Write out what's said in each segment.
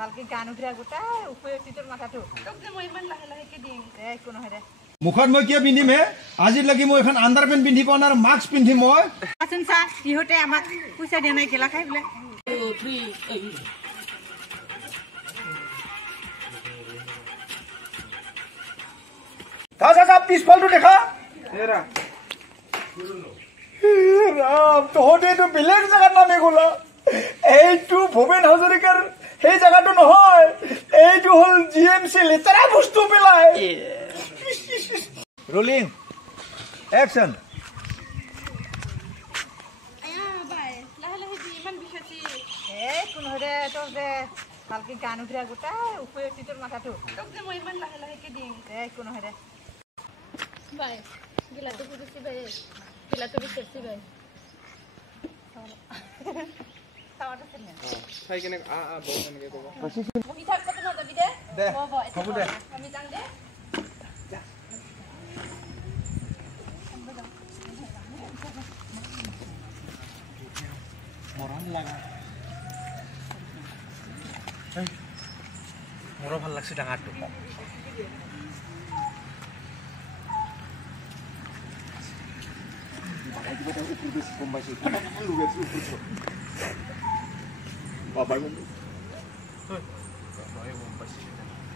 ভালকে গান উঠিয়া গোটাই উপস্থিত মাথাটো তোক যে মই ইমান লাহে লাহেকে দিম একো নহয় দে মুখত মই কিয় পিন্ধিম হে আজি লাগি মই এখন আন্ডাৰপেণ্ট পিন্ধি পোৱা নাই মাস্ক পিন্ধি মই আচোন চা ইহঁতে আমাক পইচা দিয়া নাই গেলা খাই বোলে 2 3 তা পিছফালটো দেখা রাম তহঁতে এইটো বেলেগ জেগাত নামি গ'লা এইটো ভূপেন হাজৰিকাৰ সেই জেগাটো নহয় এইটো হ'ল জিএমচি লেতেৰা বস্তু পেলাই ৰোলিং একশ্যন কোনো হৰে তোক যে ভালকে গান উঠিয়া গোটাই উপস্থিত মাথাটো তোক যে মই ইমান লাহে লাহেকে দিম একো নহয় দে বাই গিলাটো পুলিছি বাই গিলাটো বিচাৰছি বাই তাওটা চেনে চাই কেনে বল কেনে কব বহি থাক কত না যাবি দে হ'ব দে আমি যাম দে মৰম লাগা মোৰো ভাল লাগছে ডাঙৰটো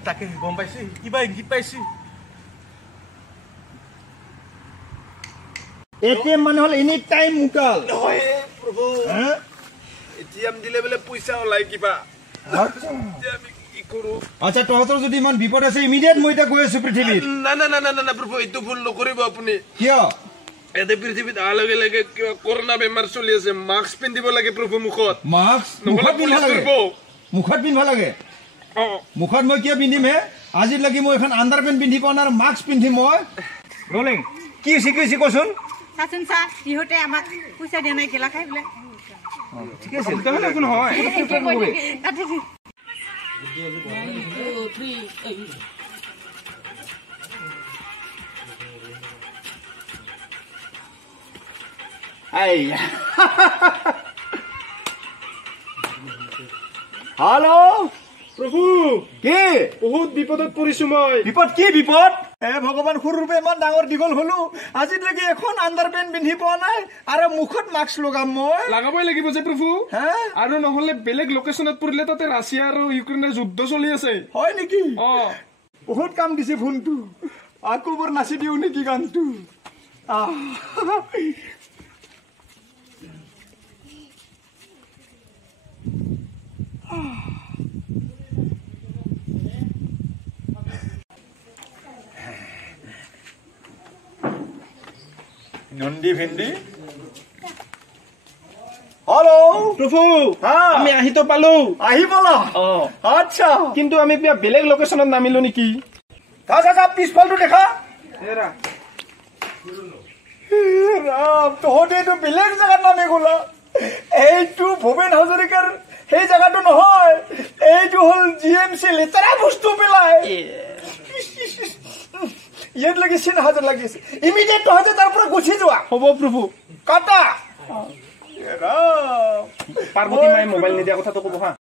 তাকে গম পাইছে কিবা ইংগিত পাইছে এটিএম মানে হল এনি টাইম মুকাল প্ৰভু এটিএম দিলে বলে পইচা ওলাই কিবা আমি কি কৰো আচ্ছা তহঁতৰ যদি ইমান বিপদ আছে ইমিডিয়েট মই এটা গৈ আছো পৃথিৱীত না না না না না প্ৰভু এইটো ভুল নকৰিব আপুনি কিয় এতে পৃথিৱীত আলগে লাগে কিবা কৰোনা বেমাৰ চলি আছে মাস্ক পিন্ধিব লাগে প্ৰভু মুখত মাস্ক নহলে পুলিচ ধৰিব মুখত পিন্ধিব লাগে মুখত মই কিয় পিন্ধিম হে আজি লাগি মই এখন আন্ডাৰপেণ্ট পিন্ধি পোৱা নাই মাস্ক পিন্ধি মই ৰোলিং কি শিকিছি কচোন চাচোন চা ইহঁতে আমাক পইচা দিয়া নাই গেলা খাই বোলে ঠিক আছে তেতিয়াহ'লে একো নহয় হ্যালো প্ৰভু কি বহুত বিপদত পৰিছো মই বিপদ কি বিপদ ভগৱান সৰুৰূপে ইমান ডাঙৰ দীঘল হলো আজিলৈকে এখন আন্ডাৰপেণ্ট পিন্ধি পোৱা নাই আৰু মুখত মাস্ক লগাম মই লাগাবই লাগিব যে প্ৰভু আৰু নহলে বেলেগ লোকেশনত পৰিলে তাতে ৰাছিয়া আৰু ইউক্ৰেইনৰ যুদ্ধ চলি আছে হয় নেকি অ বহুত কাম দিছে ফোনটো আকৌ বৰ নাচি দিওঁ নেকি গানটো নন্দী ভিন্দি হেল্ল' প্ৰভু আমি আহিতো পালো আহি বলা আচ্ছা কিন্তু আমি বেলেগ লোকেশনত নামিলো নেকি পিছফালটো দেখা ৰাম তহঁতে এইটো বেলেগ জেগাত নামি গ'লা এইটো ভূপেন হাজৰিকাৰ সেই জেগাটো নহয় এইটো হ'ল জিএমচি লেতেৰা বস্তু পেলাই ইয়াত লাগিছে না হাজাৰ লাগিছে ইমিডিয়েট তহঁতে তাৰ পৰা গুচি যোৱা হ'ব প্ৰভু কাটা পাৰ্বতী মায়ে মোবাইল নিদিয়া কথাটো ক'ব হা